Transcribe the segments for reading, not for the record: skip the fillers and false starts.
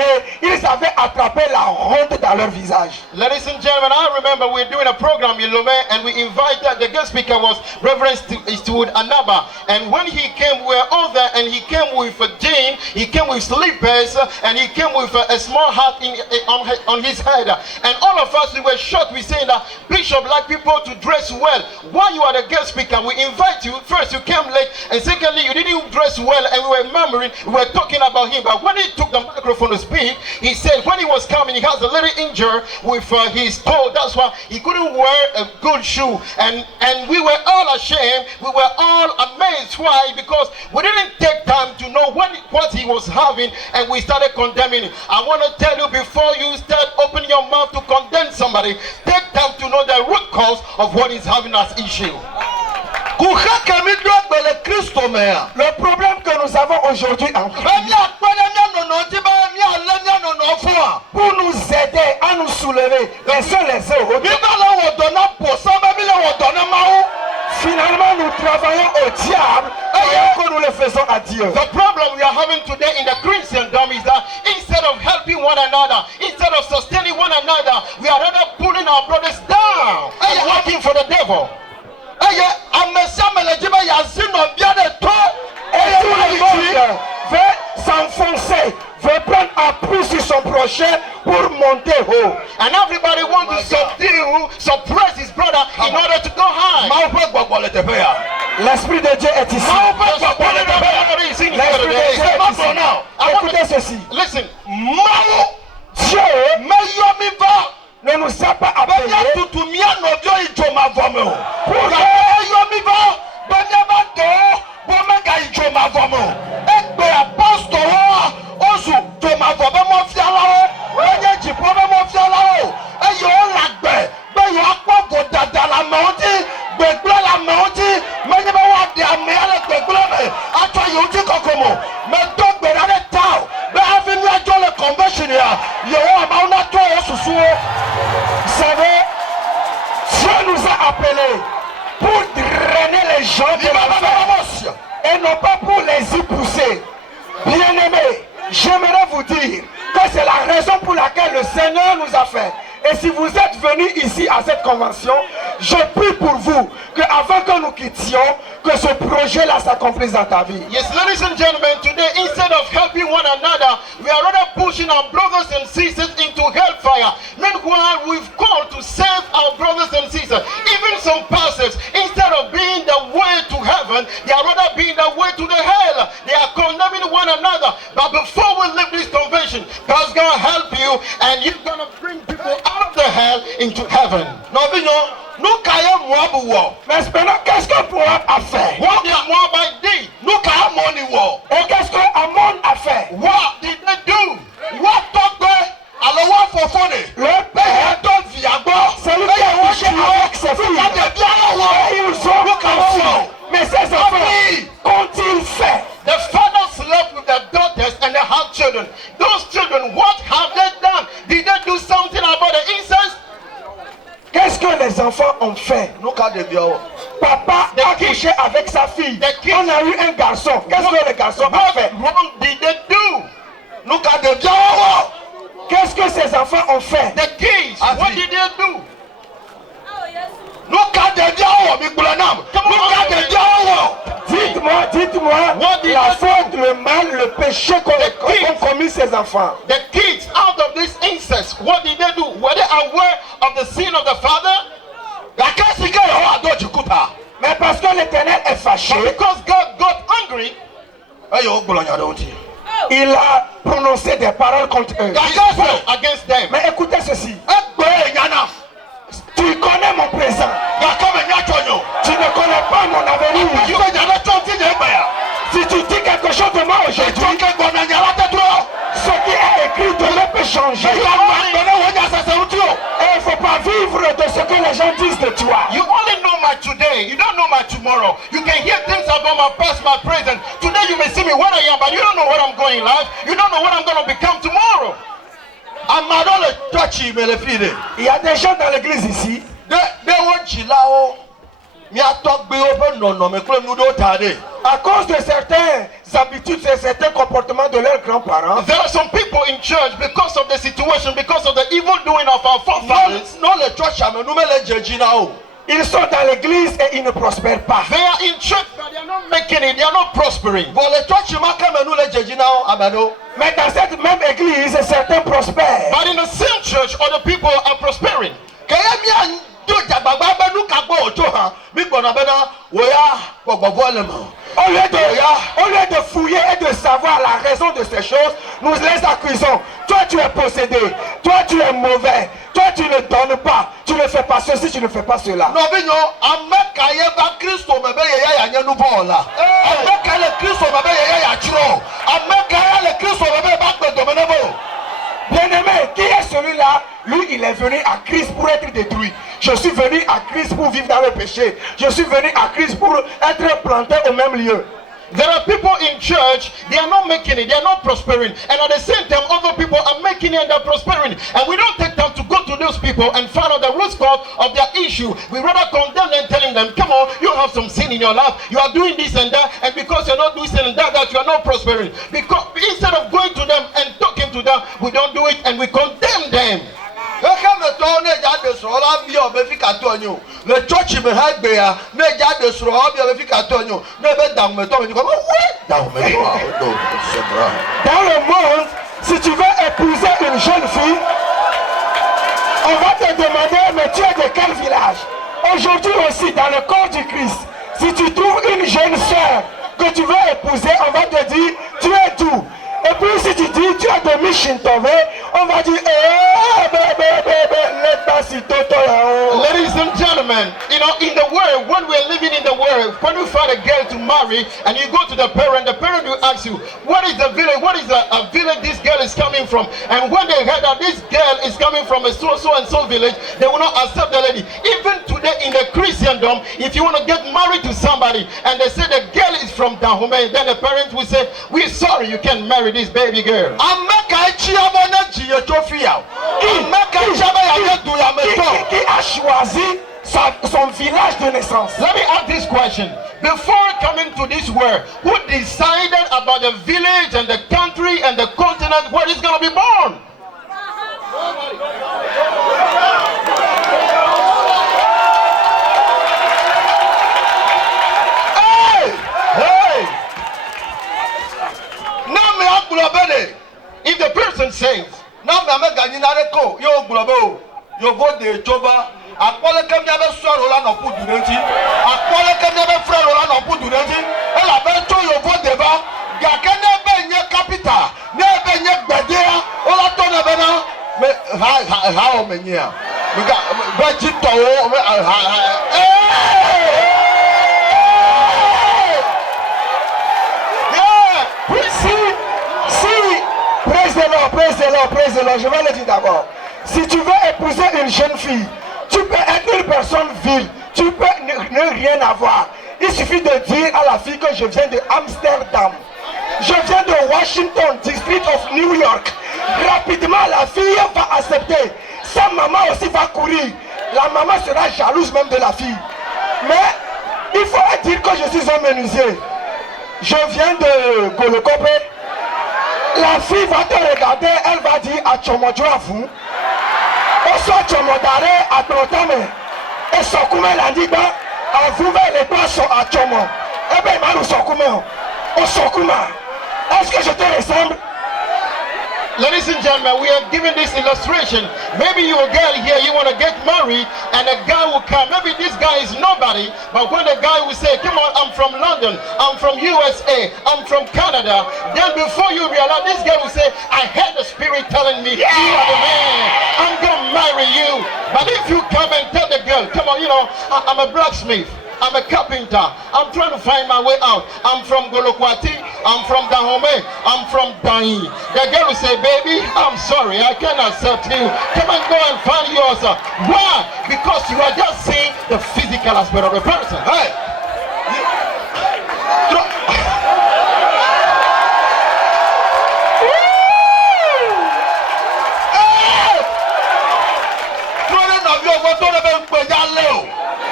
nez, ils avaient attrapé la honte dans leur visage. Ladies and gentlemen, I remember we were doing a program in Lomé and we invited, the guest speaker was Reverend Eastwood Anaba. And when he came, we were all there, and he came with a jean, he came with slippers, and he came with a small hat on his head. And all of us, we were shocked. We saying that Bishop like people to dress well. While you are the guest speaker, we invite you. First, you came late, and secondly, you didn't dress well, and we were murmuring, we were talking about him. But when he took the microphone to speak, he said when he was coming, he has a little injury with his toe. That's why he couldn't wear a good shoe. And we were all ashamed. We were all amazed. Why? Because we didn't take time to know what he was having, and we started condemning him. I want to tell you, before you start opening your mouth to condemn somebody, take time to know the root cause of what he's having as issue. Le problème que nous avons aujourd'hui en Christ, pour nous aider à nous soulever les uns les autres, finalement nous travaillons au diable et que nous le faisons à Dieu. The problem we are having today in the Christendom is that instead of helping one another, instead of sustaining one another, we are rather pulling our brothers down and working for the devil. Et tout le monde veut s'enfoncer, veut prendre appui sur son prochain pour monter haut. And everybody wants to suppress his brother in order to go high. L'Esprit de Dieu est ici. L'Esprit de Dieu est ici. Écoutez ceci. Listen. Dieu ne nous a pas appelés pour vous savez, Dieu nous a appelés pour drainer les gens de l'enfer et non pas pour les y pousser. Bien-aimés, j'aimerais vous dire que c'est la raison pour laquelle le Seigneur nous a fait. Et si vous êtes venus ici à cette convention, je prie pour vous qu'avant que nous quittions, que ce projet-là s'accomplisse dans ta vie. Yes, ladies and gentlemen, today instead of helping one another, we are rather pushing our brothers and sisters into hellfire. Meanwhile, we've called to save our brothers and sisters. Even some pastors, instead of being the way to heaven, they are rather being the way to the hell. They are condemning one another. But before we leave this convention, God's going to help you, and you're going to bring people out of the hell into heaven. Nous caillons Moab. Mais maintenant, qu'est-ce que Moab a fait? What did Moab do? Nous caillons Ammon. Et qu'est-ce que Ammon a fait? What did they do? What talk alors what for funny? Le père donne Viago. C'est lui qui a couché avec ses filles. Ils ont mais ces enfants, qu'ont-ils fait? The fathers slept with their daughters and they have children. Those children, what have they done? Did they do something about the incest? Qu'est-ce que les enfants ont fait? Papa a couché avec sa fille. On a eu un garçon. Qu'est-ce que le garçon a fait? What wrong did they do? Qu'est-ce que ces enfants ont fait? The kids, what did they do? Dites-moi, la faute, le mal, le péché qu'ont commis ces enfants. The kids, out of this incest, what did they do? Were they aware of the sin of the father? Mais parce que l'Éternel est fâché, because God got angry, il a prononcé des paroles contre eux. Against them. Mais écoutez ceci. Tu connais mon présent. Tu ne connais pas mon avenir. Si tu dis quelque chose de moi aujourd'hui, ce qui est écrit demain peut changer. Et il ne faut pas vivre de ce que les gens disent de toi. You only know my today. You don't know my tomorrow. You can hear things about my past, my present. Today you may see me what I am, but you don't know what I'm going in life. You don't know what I'm going to become tomorrow. Il y a des gens dans l'église ici. À cause de certains habitudes et certains comportements de leurs grands-parents. There are some people in church because of the situation, because of the evil doing of our forefathers. Non, les church à nous les judges now. Ils sont dans l'église et ils ne prospèrent pas. They are in church, but they are not making it. They are not prospering. Bon, les church nous les judges now, amano. Mais dans cette même église, certains prospèrent. But in the same church, other people are prospering. Au lieu de fouiller et de savoir la raison de ces choses, nous les accusons. Toi tu es possédé, toi tu es mauvais, toi tu ne donnes pas, tu ne fais pas ceci, tu ne fais pas cela. Bien-aimé, qui est celui-là? Lui, il est venu à Christ pour être détruit. Je suis venu à Christ pour vivre dans le péché. Je suis venu à Christ pour être planté au même lieu. There are people in church, they are not making it, they are not prospering. And at the same time, other people are making it and they're prospering. And we don't take time to go to those people and find out the root cause of their issue. We rather condemn them, telling them, come on, you have some sin in your life. You are doing this and that. And because you're not doing this and that you are not prospering. Because instead of going to them and talking to them, we don't do it and we condemn them. Le church me had bear, ne de sur dans le monde, si tu veux épouser une jeune fille, on va te demander, mais tu es de quel village? Aujourd'hui aussi, dans le corps du Christ, si tu trouves une jeune sœur que tu veux épouser, on va te dire, tu es d'où? Et puis si tu dis, tu es de Mishintove, on va dire, ladies and gentlemen, you know, in the world, when we're living in the world, when you find a girl to marry and you go to the parent will ask you, what is the village, what is the village this girl is coming from? And when they heard that this girl is coming from a so and so village, they will not accept the lady. Even today in the Christendom, if you want to get married to somebody and they say the girl is from Dahomey, then the parents will say, we're sorry, you can't marry this baby girl. Qui a choisi son village de naissance? Let me ask this question. Before coming to this world, who decided about the village and the country and the continent where it's going to be born? If the person says, you go de Joba, akpole kem ya be soro la no pu durenti, akpole kem ya be frero la no pu durenti, e la be to yo go de ba, ga ke ne be nye capital, ne be nye gbedea, o la to ne be na, me ha o me nya. We ga be jito o Praise the Lord, je vais le dire d'abord. Si tu veux épouser une jeune fille, tu peux être une personne vile, tu peux ne rien avoir. Il suffit de dire à la fille que je viens de Amsterdam, je viens de Washington, District of New York. Rapidement, la fille va accepter. Sa maman aussi va courir. La maman sera jalouse même de la fille. Mais il faut dire que je suis un menuisier. Je viens de Golokopé. La fille va te regarder, elle va dire à Tchomojo à vous. Oso Tchomodare à Trotame. Et Sokume l'a dit, à vous, les pas sont à Tchomo. Eh bien, mal au Sokume. Au Sokuma. Est-ce que je te ressemble? Ladies and gentlemen, we are giving this illustration. Maybe you're a girl here, you want to get married, and a guy will come. Maybe this guy is nobody, but when the guy will say, come on, I'm from London, I'm from USA, I'm from Canada, then before you realize, this guy will say, I had the spirit telling me, you are the man, I'm going to marry you. But if you come and tell the girl, come on, you know, I'm a blacksmith, I'm a carpenter, I'm trying to find my way out, I'm from Golokwati, I'm from Dahomey, I'm from Dai. The girl will say, baby, I'm sorry, I can't accept you. Come and go and find yourself. Why? Because you are just seeing the physical aspect of the person. Hey!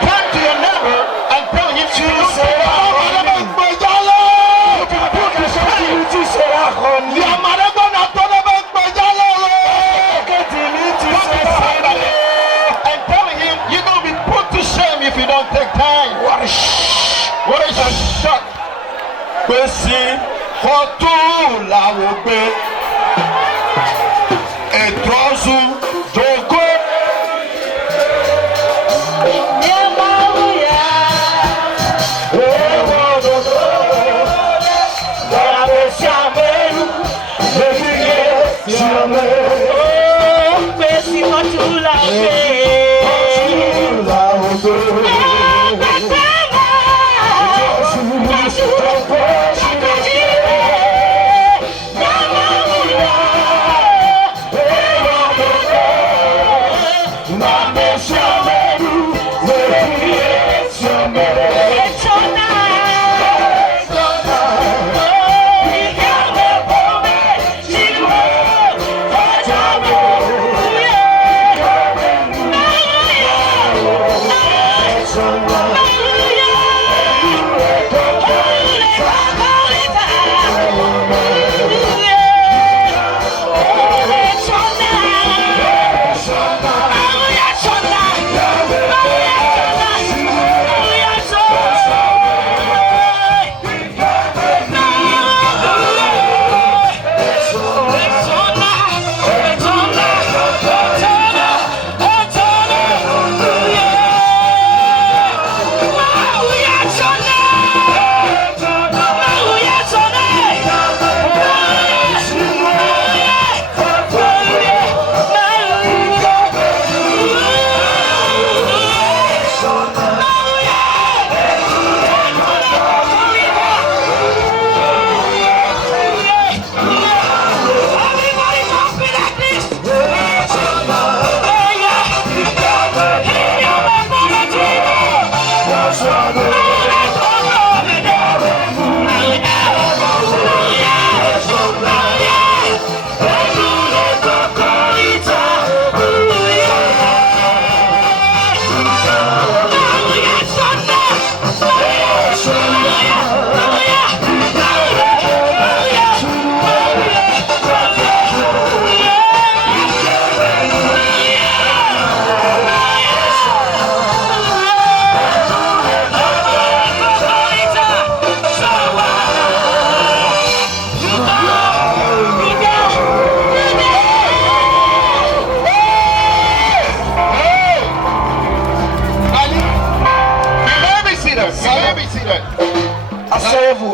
Come to your neighbor and tell him to look at Messi, retour là où et Trozu, Togo.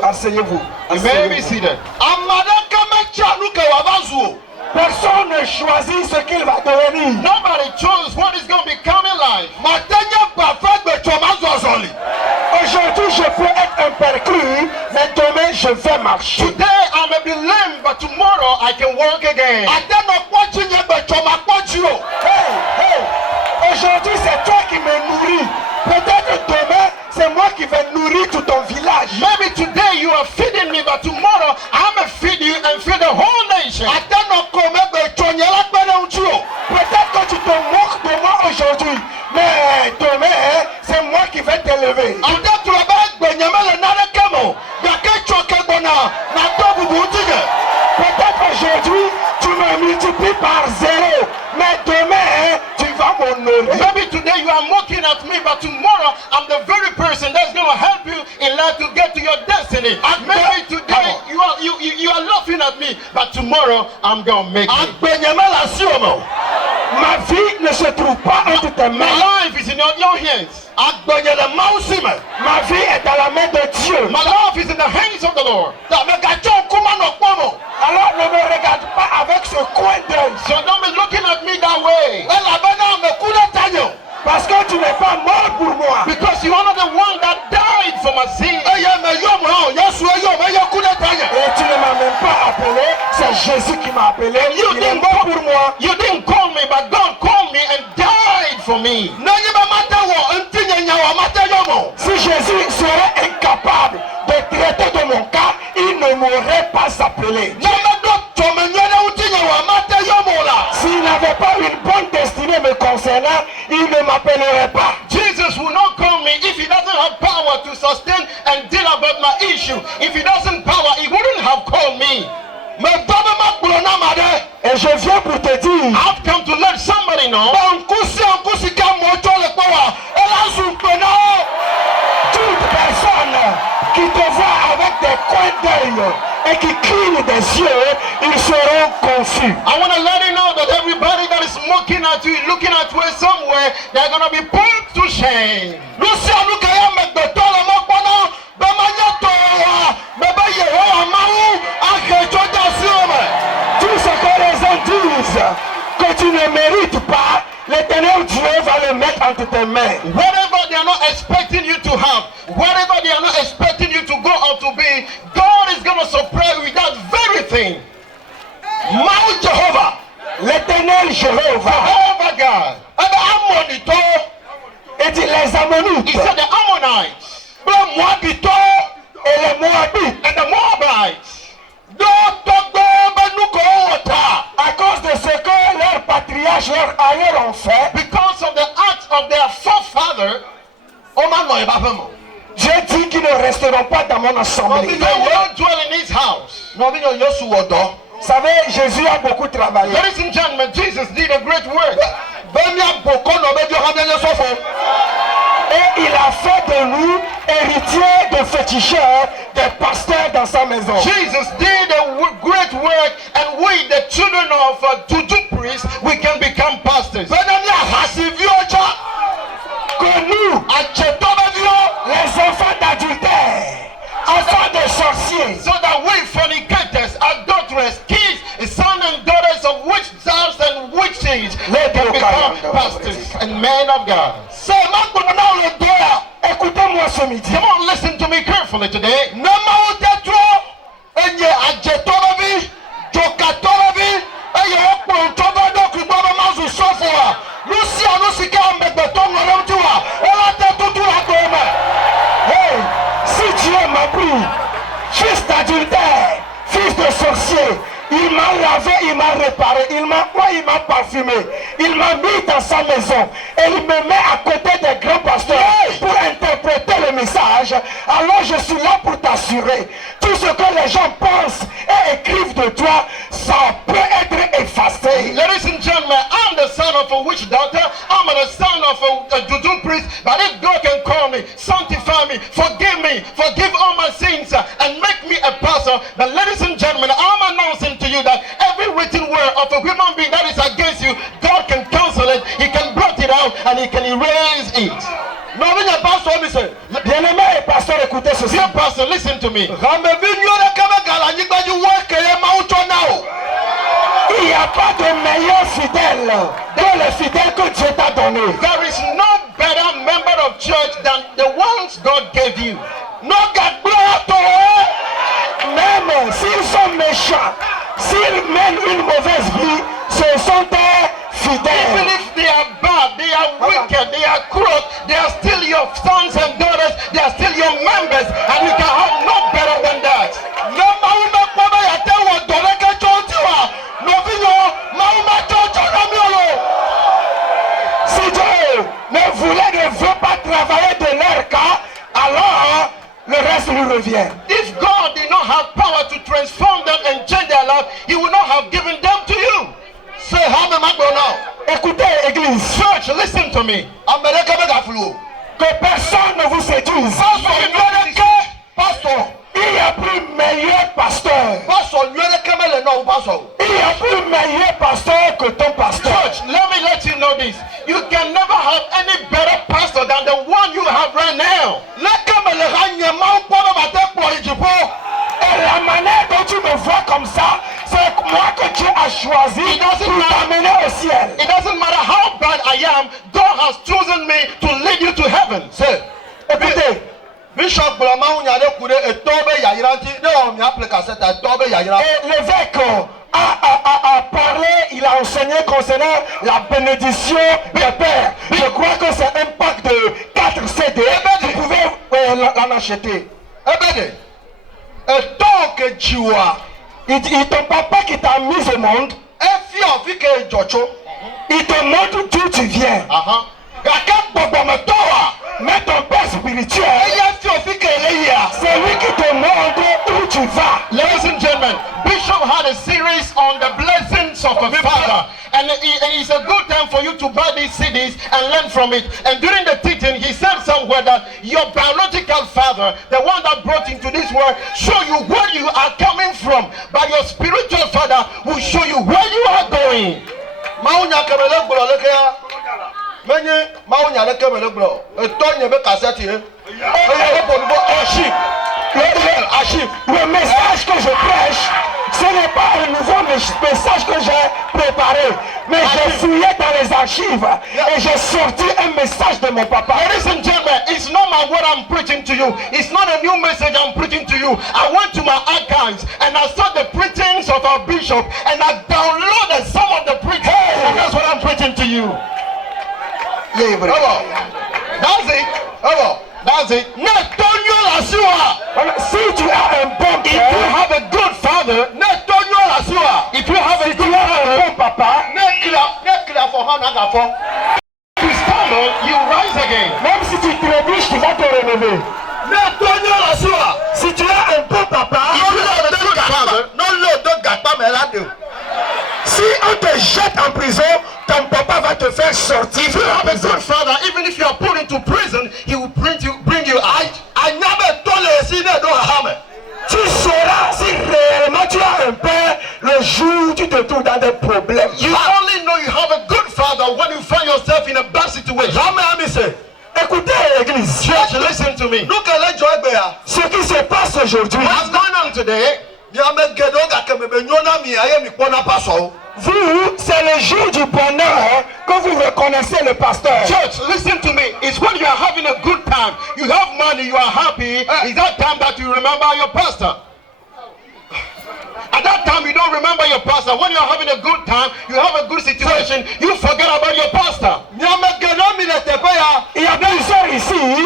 Asseyez-vous. You may be seated. Personne ne choisit ce qu'il va devenir. Nobody chose what is going to become in life. Aujourd'hui, je peux être un perclus, mais demain, je vais marcher. Today I may be lame, but tomorrow I can walk again. Aujourd'hui, c'est toi qui me nourris. Peut-être demain, c'est moi qui vais nourrir tout ton village. Maybe today you are feeding me, but tomorrow I'm going to feed you and feed the whole nation. Peut-être que tu te moques de moi aujourd'hui, mais demain, c'est moi qui vais t'élever. Peut-être aujourd'hui, tu me multiplies par 0, mais demain, tu vas m'honorer. Maybe today you are mocking at me, but tomorrow I'm the very person that's going to help you in life to get to your destiny. Maybe today you are laughing at me, but tomorrow I'm going to make it. Ma vie ne se trouve pas entre tes My mains. life is in your hands. Ma vie est dans la main de Dieu. My life is in the hands of the Lord. Alors ne me regarde pas avec ce coin d'œil. So don't be looking at me that way. Parce que tu n'es pas mort pour moi. Because you are not the one that died for my sin. Et tu ne m'as même pas appelé. C'est Jésus qui m'a appelé. Il est mort pour moi. You didn't call me, but God called me and died for me. Si Jésus serait incapable de traiter de mon cas, il ne m'aurait pas appelé. S'il n'avait pas une bonne destinée me concernant, il ne m'appellerait pas. Jesus will not call me if he doesn't have power to sustain and deal about my issue. If he doesn't power, he wouldn't have called me. Et je viens pour te dire, I've come to let somebody know. Toute personne qui te voit avec des coins d'œil et qui clignent des yeux, ils seront confus. I want to let you know that everybody that is looking at you, looking at you somewhere, they're going to be put to shame. Tout ce que les gens disent que tu ne mérites pas, l'Éternel Dieu va le mettre entre tes mains. Whatever they are not expecting you to have, whatever they are not expecting you to go or to be, God is going to surprise you with that very thing. Mount Jehovah, l'Éternel Jéhovah, Jehovah God. et dit les Ammonites, He said the Ammonites les Moabites et les Moabites, and the Moabites, à cause de ce que leurs patriarches, leurs aïeux ont fait, because of the acts of their forefather, j'ai dit qu'ils ne resteront pas dans mon assemblée. they will not dwell in his house. Vous savez, Jésus a beaucoup travaillé. Ladies and gentlemen, Jesus did a great work. Et il a fait de nous héritiers de féticheurs, des pasteurs dans sa maison. Jesus did a great work, and we, the children of Juju priests, we can become pastors. Que nous, les enfants d'adultère, enfants de sorciers, So that we, fornicators, adulterers, kids, sons and daughters of witches and witches, can become pastors and men of God. écoutez-moi ce midi. Come on, listen to me carefully today. Hey, si Dieu m'a pris, fils d'adultère, fils de sorcier, il m'a lavé, il m'a réparé, il m'a parfumé, il m'a mis dans sa maison et il me met à côté des grands pasteurs pour interpréter le message. Alors je suis là pour t'assurer, tout ce que les gens pensent et écrivent de toi, ça peut être effacé. Ladies and gentlemen, I'm the son of a witch doctor. I'm the son of a Juju priest. But if God can call me, sanctify me, forgive all my sins, and make me a pastor, then ladies and gentlemen, I'm announcing to you that every written word of a human being that is against you, God can cancel it, He can blot it out, and He can erase it. Bien-aimé pasteur, écoutez ceci. Dear pastor, listen to me. Il n'y a pas de meilleur fidèle que le fidèle que Dieu t'a donné. There is no better member of church than the ones God gave you. Même s'ils sont méchants, s'ils mènent une mauvaise vie, ce sont des Even fidèles. if they are bad, they are wicked, they are corrupt, they are still your sons and daughters, they are still your members, and you can have no better than that. Si Dieu ne veut pas travailler de leur cas, alors le reste lui revient. If God did not have power to transform them and change their life, He would not have given them to you. Say, how am I going now? Écoutez, Église, Church, listen to me. que personne ne vous séduise. Pastor, Il y a plus meilleur pasteur. Il y a plus meilleur pasteur que ton pasteur. church, let me let you know this. You can never have any better pastor than the one you have right now. Et la manière dont tu me vois comme ça, c'est moi que Dieu a choisi pour t'amener au ciel. It doesn't matter how bad I am, God has chosen me to lead you to heaven. Écoutez, Bishop Blamau nyale kude etobe yayiranti ne on mi appelle cassette etobe yayira. et l'évêque a parlé, il a enseigné concernant la bénédiction des pères. Je crois que c'est un pack de 4 CD. Vous pouvez l'en acheter. Ebede. Etoke jiwa. Il ton papa qui t'a mis au monde, Efi ofike jocho. il te montre d'où tu viens. Uh-huh. Mais ton père spirituel, Efi ofike eleya. c'est lui qui te montre où tu vas. Ladies and gentlemen, Bishop had a series on the blessings of a father. And it's a good time for you to buy these CDs and learn from it. And during the teaching, he said some word that your biological father, the one that brought you into this world, show you where you are coming from, but your spiritual father will show you where you are going. Maunya kemele gbolo leke ya. Menye maunya leke kemele gbolo. Etonye be cassette ye. Oye bo bo archive. Le message que je prêche, ce n'est pas un nouveau message que j'ai préparé, mais j'ai fouillé dans les archives et j'ai sorti un message de mon papa. Ladies and gentlemen, it's not my word I'm preaching to you. It's not a new message I'm preaching to you. I went to my archives and I saw the preachings of our bishop and I downloaded some of the preachings, and that's what I'm preaching to you. That's it. That's it. Si tu as un bon If père, you have a good father, if you have a good un bon papa, you stumble, you rise again. même si tu trébuches, tu vas te relever. Si tu as un bon papa, si on te jette en prison, ton papa va te faire sortir. If you have a good father, even if you are put into prison, he will bring you out. Tu sauras si réellement tu as un père le jour où tu te trouves dans des problèmes. You only know you have a good father when you find yourself in a bad situation. Écoutez l'église. Church, listen to me. Ce qui se passe aujourd'hui, What's going on today? vous, c'est le jour du bonheur que vous reconnaissez le pasteur. Church, listen to me. It's when you are having a good time, you have money, you are happy. It's that time that you remember your pastor. At that time, you don't remember your pastor. When you are having a good time, you have a good situation, you forget about your pastor. Il y a plusieurs ici